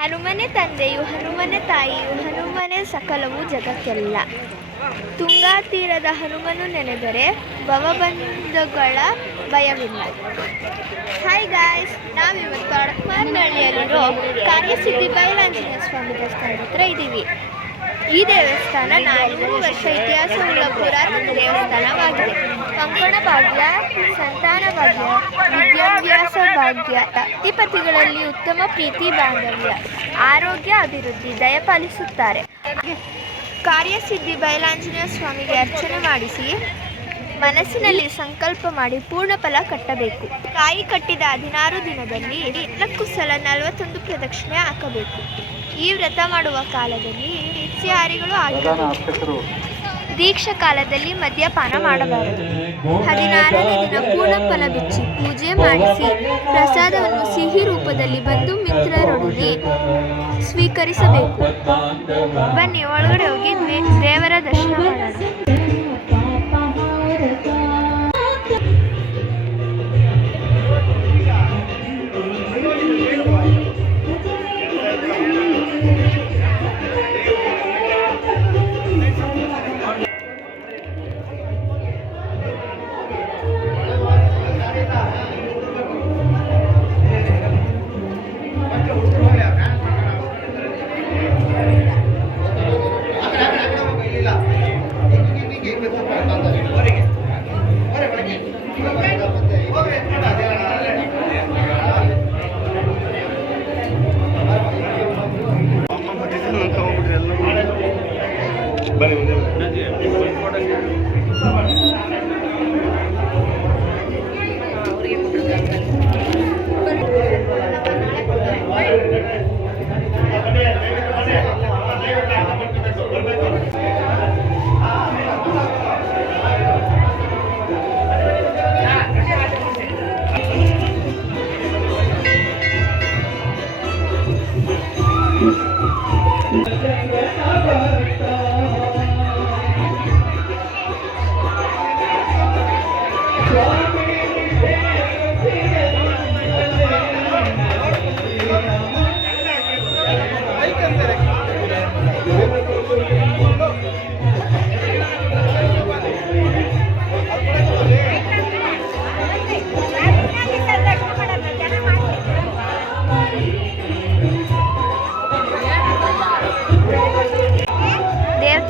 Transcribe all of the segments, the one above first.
ಹನುಮನೆ ತಂದೆಯು ಹನುಮನೆ ತಾಯಿಯು ಹನುಮನೆ ಸಕಲವು ಜಗಕ್ಕೆಲ್ಲ. ತುಂಗಾ ತೀರದ ಹನುಮನು ನೆನೆದರೆ ಭವಬಂಧಗಳ ಭಯವಿಲ್ಲ. ಹಾಯ್ ಗಾಯ್ಸ್, ನಾವಿವತ್ತು ಅಡಕಮಾರನಹಳ್ಳಿಯಲ್ಲಿರೋ ಕಾರ್ಯಸಿದ್ಧಿ ಬಯಲಾಂಜನೇಯ ಸ್ವಾಮಿ ದೇವಸ್ಥಾನದ ಹತ್ರ ಇದ್ದೀವಿ. ಈ ದೇವಸ್ಥಾನ 400 ವರ್ಷ ಇತಿಹಾಸವುಳ್ಳ ಪುರಾತನ ದೇವಸ್ಥಾನವಾಗಿದೆ. ಕಂಕಣ ಭಾಗ್ಯ, ಸಂತಾನ ಭಾಗ್ಯ, ವಿದ್ಯಾಭ್ಯಾಸ ಭಾಗ್ಯ, ಪತಿಗಳಲ್ಲಿ ಉತ್ತಮ ಪ್ರೀತಿ ಬಾಂಧವ್ಯ, ಆರೋಗ್ಯ ಅಭಿವೃದ್ಧಿ ದಯಪಾಲಿಸುತ್ತಾರೆ. ಕಾರ್ಯಸಿದ್ಧಿ ಬಯಲಾಂಜನೇಯ ಸ್ವಾಮಿಗೆ ಅರ್ಚನೆ ಮಾಡಿಸಿ ಮನಸ್ಸಿನಲ್ಲಿ ಸಂಕಲ್ಪ ಮಾಡಿ ಪೂರ್ಣ ಫಲ ಕಟ್ಟಬೇಕು. ಕಾಯಿ ಕಟ್ಟಿದ 16 ದಿನದಲ್ಲಿ 4 ಸಲ 41 ಪ್ರದಕ್ಷಿಣೆ ಹಾಕಬೇಕು. ಈ ವ್ರತ ಮಾಡುವ ಕಾಲದಲ್ಲಿ ಸಸ್ಯಾಹಾರಿಗಳು ಆಗಬೇಕು. ದೀಕ್ಷಾ ಕಾಲದಲ್ಲಿ ಮದ್ಯಪಾನ ಮಾಡಬಾರದು. 16ನೇ ದಿನ ಪೂರ್ಣ ಫಲ ಬಿಚ್ಚಿ ಪೂಜೆ ಮಾಡಿಸಿ ಪ್ರಸಾದವನ್ನು ಸಿಹಿ ರೂಪದಲ್ಲಿ ಬಂಧು ಮಿತ್ರರೊಡನೆ ಸ್ವೀಕರಿಸಬೇಕು. ಬನ್ನಿ ಒಳಗಡೆ ಹೋಗಿ ದೇವರ ದರ್ಶನ ಮಾಡೋಣ.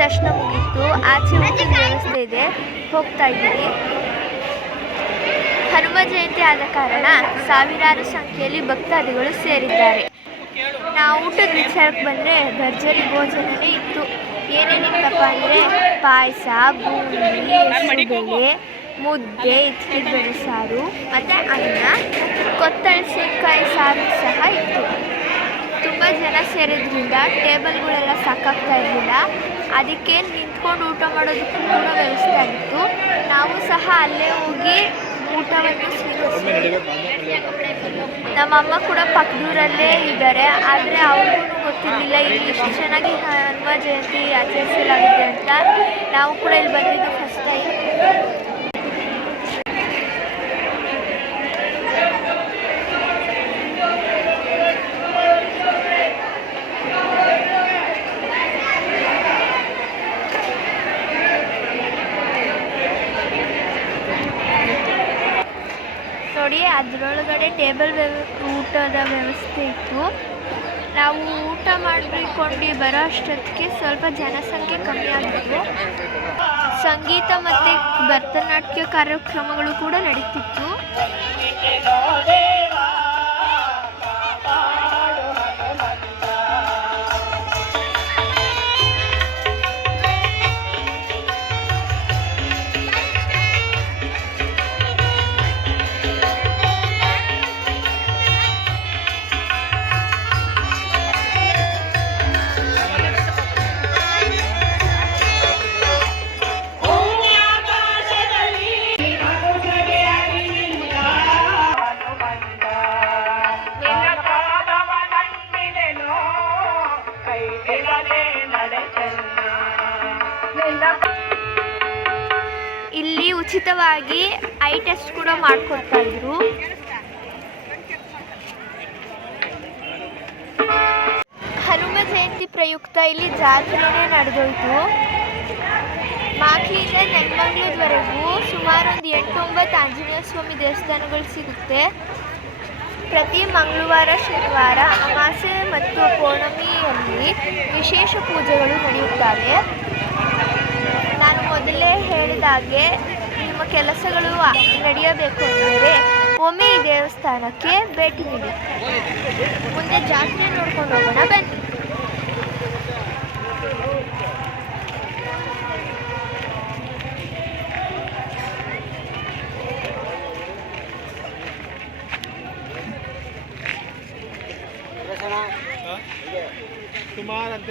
ದರ್ಶನ ಮುಗಿತ್ತು. ಆಚೆ ಊಟದ ವ್ಯವಸ್ಥೆ ಇದೆ, ಹೋಗ್ತಾ ಇದ್ದೀವಿ. ಹನುಮ ಜಯಂತಿ ಆದ ಕಾರಣ ಸಾವಿರಾರು ಸಂಖ್ಯೆಯಲ್ಲಿ ಭಕ್ತಾದಿಗಳು ಸೇರಿದ್ದಾರೆ. ನಾವು ಊಟದ ವಿಚಾರಕ್ಕೆ ಬಂದರೆ ಭರ್ಜರಿ ಭೋಜನವೇ ಇತ್ತು. ಏನೇನಿತ್ತಪ್ಪ ಅಂದರೆ ಪಾಯಸ, ಬೂಂದಿ, ಹೆಸರುಬೇಳೆ, ಮುದ್ದೆ, ಇಚ್ಚಿಬೇಳೆ ಸಾರು ಮತ್ತು ಅನ್ನ, ಕೊತ್ತಳಸಿಕಾಯಿ ಸಾರು ಸಹ ಇತ್ತು. ತುಂಬ ಜನ ಸೇರಿದ್ರಿಂದ ಟೇಬಲ್ಗಳೆಲ್ಲ ಸಾಕಾಗ್ತಾ ಇರಲಿಲ್ಲ. ಅದಕ್ಕೆ ನಿಂತ್ಕೊಂಡು ಊಟ ಮಾಡೋದಕ್ಕೂ ಕೂಡ ವ್ಯವಸ್ಥೆ ಆಗಿತ್ತು. ನಾವು ಸಹ ಅಲ್ಲೇ ಹೋಗಿ ಊಟವನ್ನು ಸ್ವೀಕರಿಸಿದ್ವಿ. ನಮ್ಮಮ್ಮ ಕೂಡ ಪಕ್ಕದೂರಲ್ಲೇ ಇದ್ದಾರೆ, ಆದರೆ ಅವ್ರಿಗೂ ಗೊತ್ತಿರಲಿಲ್ಲ ಇಲ್ಲಿ ಇಷ್ಟು ಚೆನ್ನಾಗಿ ಹನುಮ ಜಯಂತಿ ಆಚರಿಸಲಾಗುತ್ತೆ ಅಂತ. ನಾವು ಕೂಡ ಇಲ್ಲಿ ಬಂದಿದ್ದು ಫಸ್ಟ್ ಟೈಮ್. ನೋಡಿ, ಅದರೊಳಗಡೆ ಟೇಬಲ್ ಊಟದ ವ್ಯವಸ್ಥೆ ಇತ್ತು. ನಾವು ಊಟ ಮಾಡಿಕೊಂಡು ಬರೋ ಅಷ್ಟೊತ್ತಿಗೆ ಸ್ವಲ್ಪ ಜನಸಂಖ್ಯೆ ಕಮ್ಮಿ ಆಗಿತ್ತು. ಸಂಗೀತ ಮತ್ತು ಭರತನಾಟ್ಯ ಕಾರ್ಯಕ್ರಮಗಳು ಕೂಡ ನಡೀತಿತ್ತು. ಇಲ್ಲಿ ಉಚಿತವಾಗಿ ಐ ಟೆಸ್ಟ್ ಕೂಡ ಮಾಡ್ಕೊಡ್ತಾ ಇದ್ರು. ಪ್ರಯುಕ್ತ ಇಲ್ಲಿ ಜಾತ್ರೆನೇ ನಡೆದೋಯ್ತು. ಮಾಕ್ಲಿಯಿಂದ ನೆಲಮಂಗಲದವರೆಗೂ ಸುಮಾರು ಒಂದು 8-9 ಆಂಜನೇಯ ಸ್ವಾಮಿ ದೇವಸ್ಥಾನಗಳು ಸಿಗುತ್ತೆ. ಪ್ರತಿ ಮಂಗಳವಾರ, ಶನಿವಾರ, ಅಮಾವಾಸ್ಯೆ ಮತ್ತು ಪೌರ್ಣಮಿಯಲ್ಲಿ ವಿಶೇಷ ಪೂಜೆಗಳು ನಡೆಯುತ್ತವೆ. ನಾನು ಮೊದಲೇ ಹೇಳಿದಾಗೆ ನಿಮ್ಮ ಕೆಲಸಗಳು ನಡೆಯಬೇಕು ಅಂದರೆ ಒಮ್ಮೆ ಈ ದೇವಸ್ಥಾನಕ್ಕೆ ಭೇಟಿ ನೀಡಿ. ಮುಂದೆ ಜಾತ್ರೆ ನೋಡ್ಕೊಂಡು ಹೋಗೋಣ ಬನ್ನಿ. ಸುಮಾರು ಅಂತ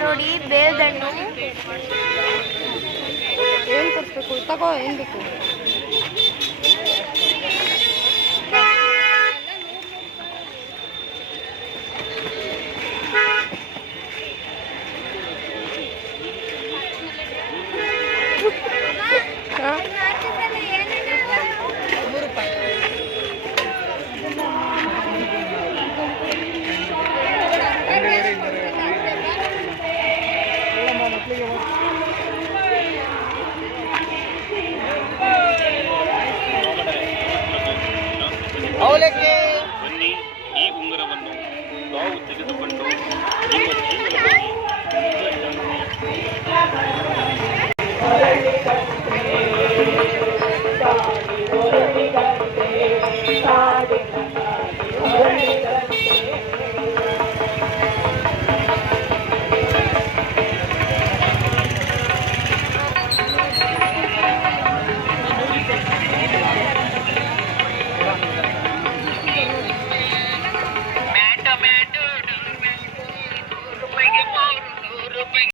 ನೋಡಿ, ಬೇಲ್ದಣ್ಣು ಏನು ಕೊಡಿಸ್ಬೇಕು? ತಗೋ, ಏನು ಬೇಕು? ಬನ್ನಿ, ಈ ಉಂಗುರವನ್ನು ತಾವು ತೆಗೆದುಕೊಂಡು ನಿಮ್ಮ ಜೀವನದಲ್ಲಿ